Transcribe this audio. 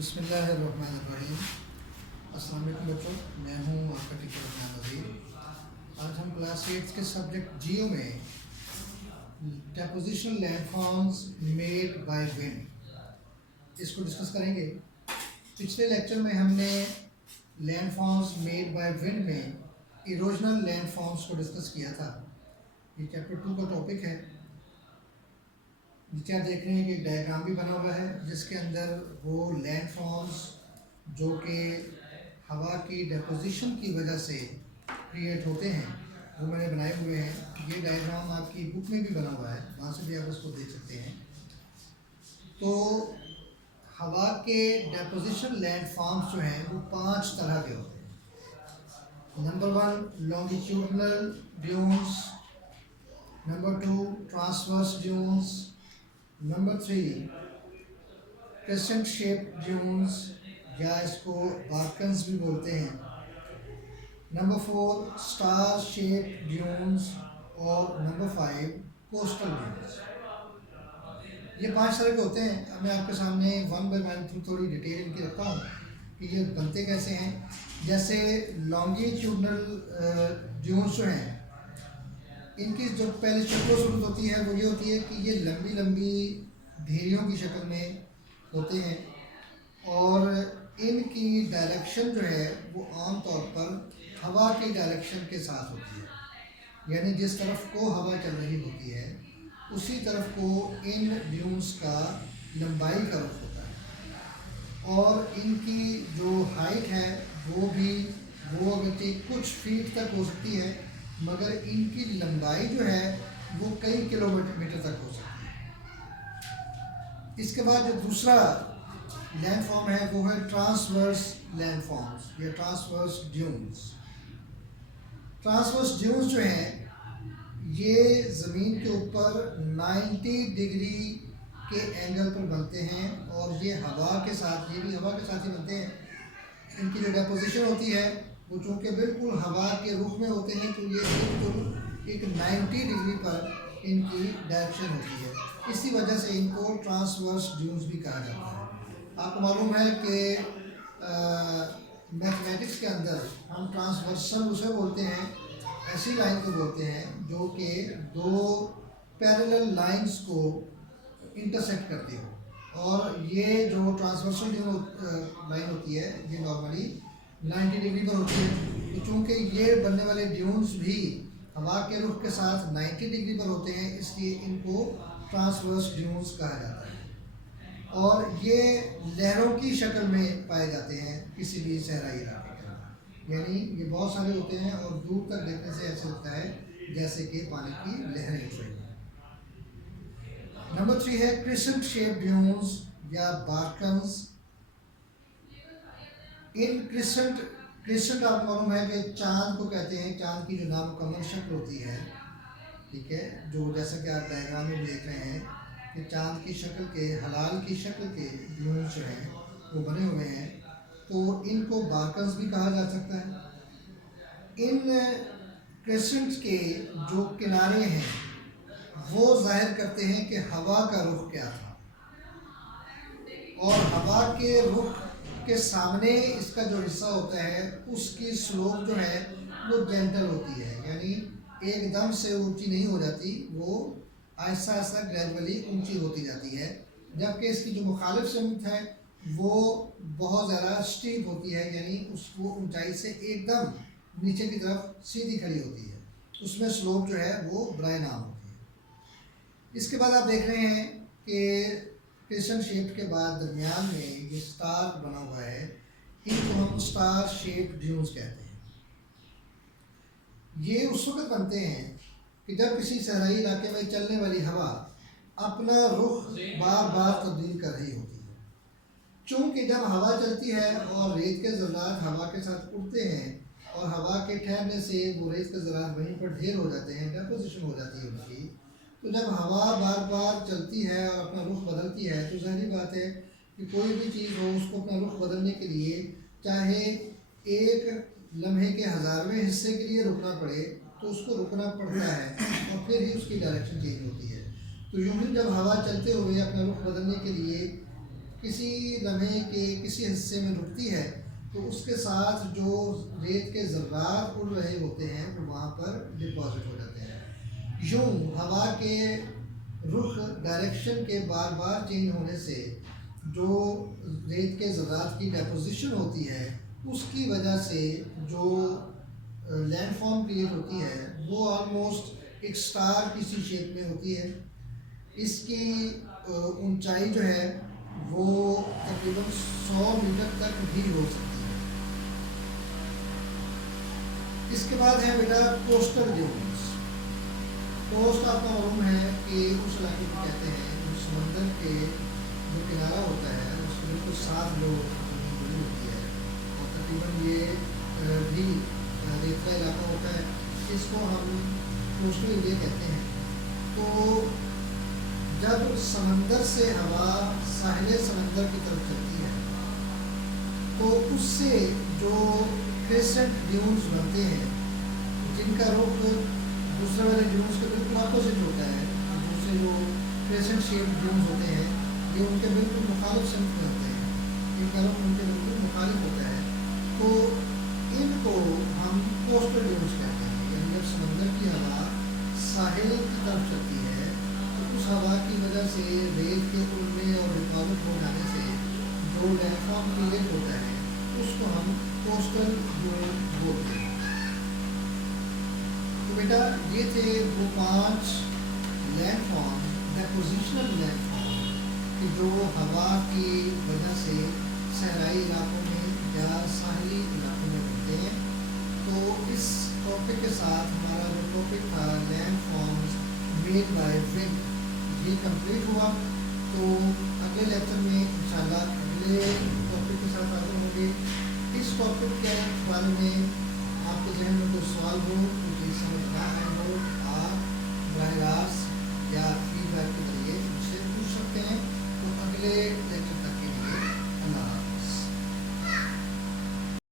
بسم اللہ الرحمن الرحیم۔ السلام علیکم بچوں، میں ہوں آپ کا ٹیچر عثمان نذیر۔ آج ہم کلاس 8 کے سبجیکٹ جیو میں ڈیپوزیشن لینڈ فارمز میڈ بائی ونڈ اس کو ڈسکس کریں گے۔ پچھلے لیکچر میں ہم نے لینڈ فارمز میڈ بائی ونڈ میں ایروجنل لینڈ فارمز کو ڈسکس کیا تھا۔ یہ چیپٹر 2 کا ٹاپک ہے۔ نیچے آپ دیکھ رہے ہیں کہ ایک ڈائیگرام بھی بنا ہوا ہے جس کے اندر وہ لینڈ فارمز جو کہ ہوا کی ڈیپوزیشن کی وجہ سے کریٹ ہوتے ہیں وہ میں نے بنائے ہوئے ہیں۔ یہ ڈائیگرام آپ کی بک میں بھی بنا ہوا ہے، وہاں سے بھی آپ اس کو دیکھ سکتے ہیں۔ تو ہوا کے ڈیپوزیشن لینڈ فارمز جو ہیں وہ 5 طرح کے ہوتے ہیں۔ Number 1 longitudinal dunes, number 2 transverse dunes, number 3 crescent shape dunes یا اس کو بارکنز بھی بولتے ہیں، نمبر 4 سٹار شیپ ڈیونز اور نمبر 5 کوسٹل ڈیونز۔ یہ 5 طرح کے ہوتے ہیں۔ اب میں آپ کے سامنے 1 بائی 1 تھوڑی ڈیٹیل ان کی رکھتا ہوں کہ یہ بنتے کیسے ہیں۔ جیسے لانگیٹیوڈنل ڈیونز جو ہیں ان کی جو پہلی شکل و صورت ہوتی ہے وہ یہ ہوتی ہے کہ یہ لمبی لمبی دھیریوں کی شکل میں ہوتے ہیں اور ان کی ڈائریکشن جو ہے وہ عام طور پر ہوا کی ڈائریکشن کے ساتھ ہوتی ہے، یعنی جس طرف کو ہوا چل رہی ہوتی ہے اسی طرف کو ان ڈیونز کا لمبائی کا رخ ہوتا ہے، اور ان کی جو ہائٹ ہے وہ اگرچہ کچھ فیٹ تک ہو سکتی ہے مگر ان کی لمبائی جو ہے وہ کئی کلومیٹر تک ہو سکتی ہے۔ اس کے بعد جو دوسرا لینڈ فارم ہے وہ ہے ٹرانسورس لینڈ فارمز یا ٹرانسورس ڈیونز۔ ٹرانسورس ڈیونز جو ہیں یہ زمین کے اوپر 90 ڈگری کے اینگل پر بنتے ہیں اور یہ ہوا کے ساتھ ہی بنتے ہیں۔ ان کی جو ڈیپوزیشن ہوتی ہے وہ چونکہ بالکل ہوا کے رخ میں ہوتے ہیں تو یہ بالکل ایک 90 ڈگری پر ان کی ڈائریکشن ہوتی ہے، اسی وجہ سے ان کو ٹرانسورس ڈیونز بھی کہا جاتا ہے۔ آپ کو معلوم ہے کہ میتھمیٹکس کے اندر ہم ٹرانسورسل اسے بولتے ہیں، ایسی لائن کو بولتے ہیں جو کہ 2 پیرلل لائنز کو انٹرسیکٹ کرتی ہو، اور یہ جو ٹرانسورسل لائن ہوتی ہے یہ نارملی 90 ڈگری پر ہوتی ہے۔ تو چونکہ یہ بننے والے ڈیونز بھی ہوا کے رخ کے ساتھ 90 ڈگری پر ہوتے ہیں اس لیے ان کو ٹرانسورس ڈیونز کہا جاتا ہے، اور یہ لہروں کی شکل میں پائے جاتے ہیں کسی بھی صحرائی علاقے کے اندر، یعنی یہ بہت سارے ہوتے ہیں اور دور تک دیکھنے سے ایسا لگتا ہے جیسے کہ پانی کی لہریں اٹھ رہی ہیں۔ نمبر 3 ہے کریسنٹ شیپ ڈیونز یا بارکنز۔ ان کریسنٹ آپ کو معلوم ہے کہ چاند کو کہتے ہیں، چاند کی جو نامکمل شکل ہوتی ہے، ٹھیک ہے، جو جیسا کہ آپ ڈائیگرام میں دیکھ رہے ہیں کہ چاند کی شکل کے ہلال کی شکل کے ڈیونز جو ہیں وہ بنے ہوئے ہیں، تو ان کو بارکنز بھی کہا جا سکتا ہے۔ ان کریسنٹ کے جو کنارے ہیں وہ ظاہر کرتے ہیں کہ ہوا کا رخ کیا تھا، اور ہوا کے رخ کے سامنے اس کا جو حصہ ہوتا ہے اس کی سلوپ جو ہے وہ جینٹل ہوتی ہے، یعنی ایک دم سے اونچی نہیں ہو جاتی، وہ آہستہ آہستہ گریجولی اونچی ہوتی جاتی ہے، جبکہ اس کی جو مخالف سمت ہے وہ بہت زیادہ اسٹیپ ہوتی ہے، یعنی اس کو اونچائی سے ایک دم نیچے کی طرف سیدھی کھڑی ہوتی ہے، اس میں سلوپ جو ہے وہ برائے نام ہوتی ہے۔ اس کے بعد آپ دیکھ رہے ہیں کہ کریسنٹ شیپ کے بعد درمیان میں یہ سٹار بنا ہوا ہے، ان کو ہم سٹار شیپ ڈیونز کہتے ہیں۔ یہ اس وقت بنتے ہیں کہ جب کسی صحرائی علاقے میں چلنے والی ہوا اپنا رخ بار بار تبدیل کر رہی ہوتی ہے، چونکہ جب ہوا چلتی ہے اور ریت کے ذرات ہوا کے ساتھ اڑتے ہیں اور ہوا کے ٹھہرنے سے وہ ریت کے ذرات وہیں پر ڈھیر ہو جاتے ہیں، ڈیپوزیشن ہو جاتی ہے ان کی، تو جب ہوا بار بار چلتی ہے اور اپنا رخ بدلتی ہے تو ظاہری بات ہے کہ کوئی بھی چیز ہو اس کو اپنا رخ بدلنے کے لیے چاہے ایک لمحے کے 1000ویں حصے کے لیے رکنا پڑے تو اس کو رکنا پڑتا ہے اور پھر ہی اس کی ڈائریکشن چینج ہوتی ہے۔ تو یوں ہی جب ہوا چلتے ہوئے اپنا رخ بدلنے کے لیے کسی لمحے کے کسی حصے میں رکتی ہے تو اس کے ساتھ جو ریت کے ذرات اڑ رہے ہوتے ہیں وہ وہاں پر ڈپازٹ ہو جاتے ہیں۔ یوں ہوا کے رخ ڈائریکشن کے بار بار چینج ہونے سے جو ریت کے ذرات کی ڈیپوزیشن ہوتی ہے اس کی وجہ سے جو لینڈ فارم کریٹ ہوتی ہے وہ آلموسٹ ایک سٹار کی سی شیپ میں ہوتی ہے۔ اس کی اونچائی جو ہے وہ تقریباً 100 میٹر تک بھی ہو سکتی ہے۔ اس کے بعد ہے بیٹا کوسٹل ڈیونز۔ کوسٹ آپ کو معلوم ہے کہ اس علاقے کو کہتے ہیں جو سمندر کے جو کنارہ ہوتا ہے اس کے بالکل ساتھ جو زمین جڑی ہوتی ہے اور تقریباً یہ بھی ریتلا علاقہ ہوتا ہے، اس کو ہم کوسٹل ایریا کہتے ہیں۔ تو جب سمندر سے ہوا ساحل سمندر کی طرف چلتی ہے تو اس سے جو کریسنٹ ڈیونز بنتے ہیں جن کا رخ دوسرے والے ڈیونز کے بالکل اپوزٹ ہوتا ہے، دوسرے جو کریسنٹ شیپ ڈیونز ہوتے ہیں یہ ان کے بالکل مخالف سمت میں ہوتے ہیں، ان کا رخ ان کے بالکل مخالف ہوتا ہے، تو ان کو ہم کوسٹل ڈیونز کہتے ہیں۔ یعنی جب سمندر کی ہوا ساحل کی طرف چلتی ہے تو اس ہوا کی وجہ سے ریت کے اڑنے اور ڈپازٹ ہو جانے سے جو لینڈ فارم کریٹ ہوتا ہے اس کو ہم کوسٹل ڈیون بولتے ہیں۔ تو بیٹا یہ تھے وہ 5 لینڈ فارم، ڈیپوزیشنل لینڈ فارم کہ جو ہوا کی وجہ سے صحرائی علاقوں میں یا ساحلی علاقوں میں بنتے ہیں۔ تو اس ٹاپک کے ساتھ ہمارا جو ٹاپک تھا لینڈ فارمز میڈ بائی ونڈ یہ کمپلیٹ ہوا۔ تو اگلے لیکچر میں انشاءاللہ اگلے ٹاپک کے ساتھ حاضر ہوں گے۔ اس ٹاپک کے بارے میں آپ کے ذہن میں کوئی سوال ہو، کوئی سمجھ نہ آئے ہو، آپ براہ راست یا فیڈ بیک کے ذریعے مجھ سے پوچھ سکتے ہیں۔ تو اگلے